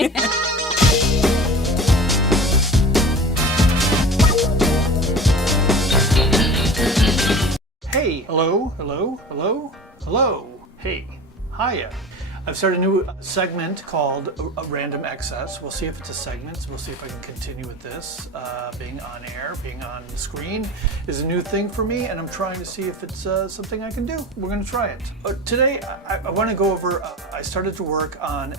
Hey, hello, hey, hiya. I've started a new segment called a Random Xcess. We'll see if it's a segment. We'll see if I can continue with this. Being on air, being on the screen is a new thing for me, and I'm trying to see if it's something I can do. We're going to try it. Today, I want to go over, I started to work on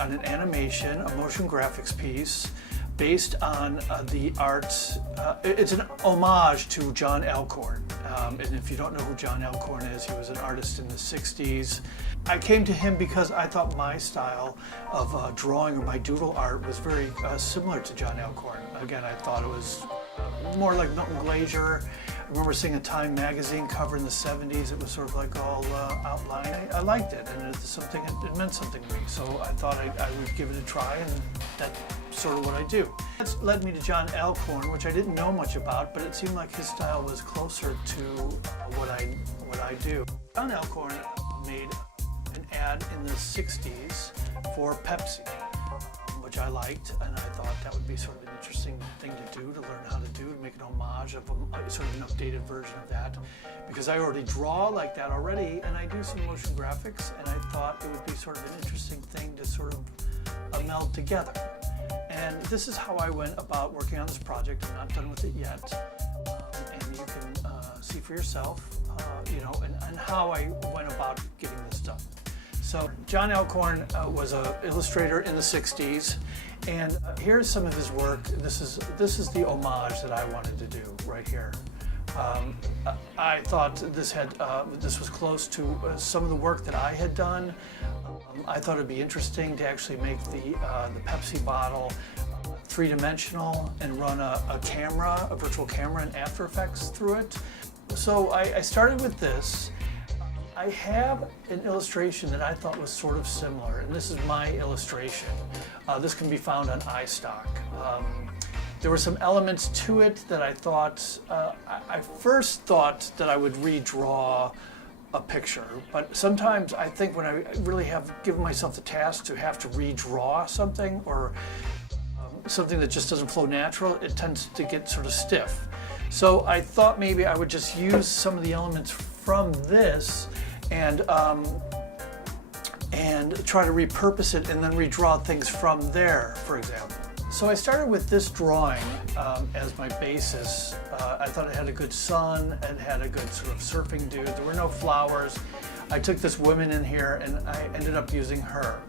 an animation, a motion graphics piece, based on the art. It's an homage to John Alcorn. And if you don't know who John Alcorn is, he was an artist in the 60s. I came to him because I thought my style of drawing, or my doodle art, was very similar to John Alcorn. Again, I thought it was more like Milton Glaser. I remember seeing a Time magazine cover in the 70s. It was sort of like all outlined. I liked it, and it meant something to me. So I thought I would give it a try, and that's sort of what I do. That's led me to John Alcorn, which I didn't know much about, but it seemed like his style was closer to what I do. John Alcorn made an ad in the 60s for Pepsi, which I liked, and I thought that would be sort of an interesting thing to do, to learn how to do, to make an homage of sort of an updated version of that, because I already draw like that already, and I do some motion graphics, and I thought it would be sort of an interesting thing to sort of meld together. And this is how I went about working on this project. I'm not done with it yet, and you can see for yourself, and how I went about getting this done. So John Alcorn was an illustrator in the 60s, and here's some of his work. This is the homage that I wanted to do right here. I thought this was close to some of the work that I had done. I thought it'd be interesting to actually make the Pepsi bottle three-dimensional and run a virtual camera in After Effects through it. So I started with this. I have an illustration that I thought was sort of similar, and this is my illustration. This can be found on iStock. There were some elements to it that I thought, I first thought that I would redraw a picture, but sometimes I think when I really have given myself the task to have to redraw something, or something that just doesn't flow natural, it tends to get sort of stiff. So I thought maybe I would just use some of the elements from this and try to repurpose it and then redraw things from there, for example. So I started with this drawing as my basis. I thought it had a good sun, it had a good sort of surfing dude. There were no flowers. I took this woman in here and I ended up using her.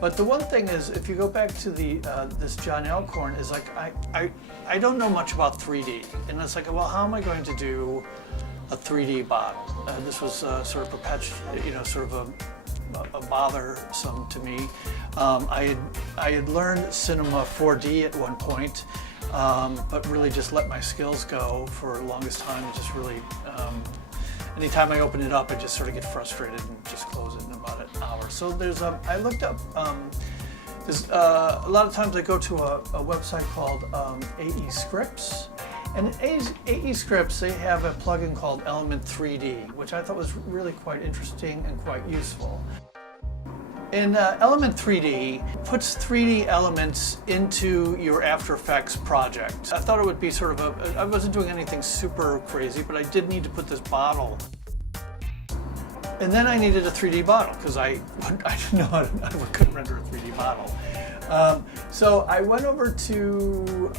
But the one thing is, if you go back to this John Alcorn, is like I don't know much about 3D, and it's like, well, how am I going to do a 3D bottle? This was sort of perpetual, sort of a bothersome to me. I had learned Cinema 4D at one point, but really just let my skills go for the longest time. And just really, anytime I open it up, I just sort of get frustrated and just close it in about an hour. So I looked up, a lot of times I go to a website called AE Scripts. And AE Scripts, they have a plugin called Element 3D, which I thought was really quite interesting and quite useful. And Element 3D puts 3D elements into your After Effects project. I thought it would be sort of I wasn't doing anything super crazy, but I did need to put this bottle. And then I needed a 3D bottle, because I didn't know I couldn't render a 3D bottle. So I went over to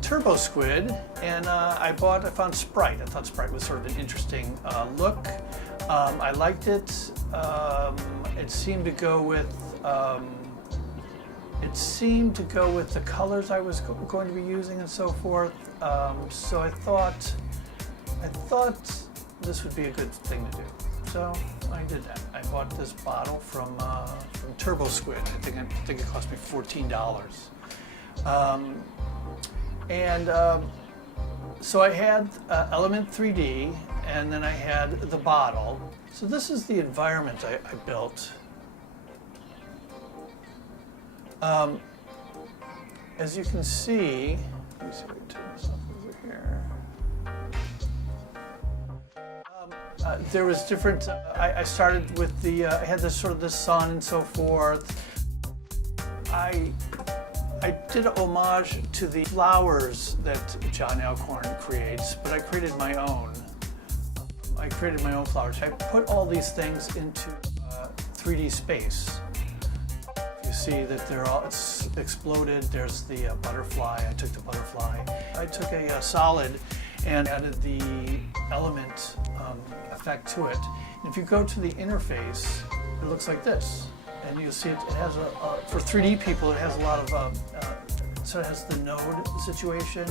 Turbo Squid, and I found Sprite. I thought Sprite was sort of an interesting look. I liked it. It seemed to go with the colors I was going to be using and so forth. So I thought this would be a good thing to do. So I did that. I bought this bottle from Turbo Squid. I think it cost me $14. So I had Element 3D, and then I had the bottle. So this is the environment I built. As you can see, let me see if I can turn this off over here. There was different. I started with I had this sort of the sun and so forth. I did a homage to the flowers that John Alcorn creates, but I created my own. I created my own flowers. I put all these things into 3D space. You see that it's exploded. There's the butterfly. I took the butterfly. I took a solid and added the element effect to it. And if you go to the interface, it looks like this. And you see it has for 3D people, it has a lot of, so it has the node situation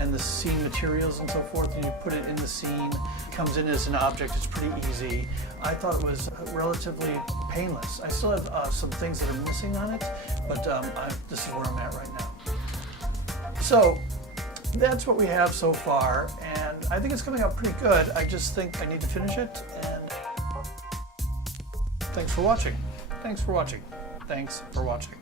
and the scene materials and so forth, and you put it in the scene. It comes in as an object. It's pretty easy. I thought it was relatively painless. I still have some things that are missing on it, but this is where I'm at right now. So that's what we have so far, and I think it's coming out pretty good. I just think I need to finish it, and thanks for watching. Thanks for watching. Thanks for watching.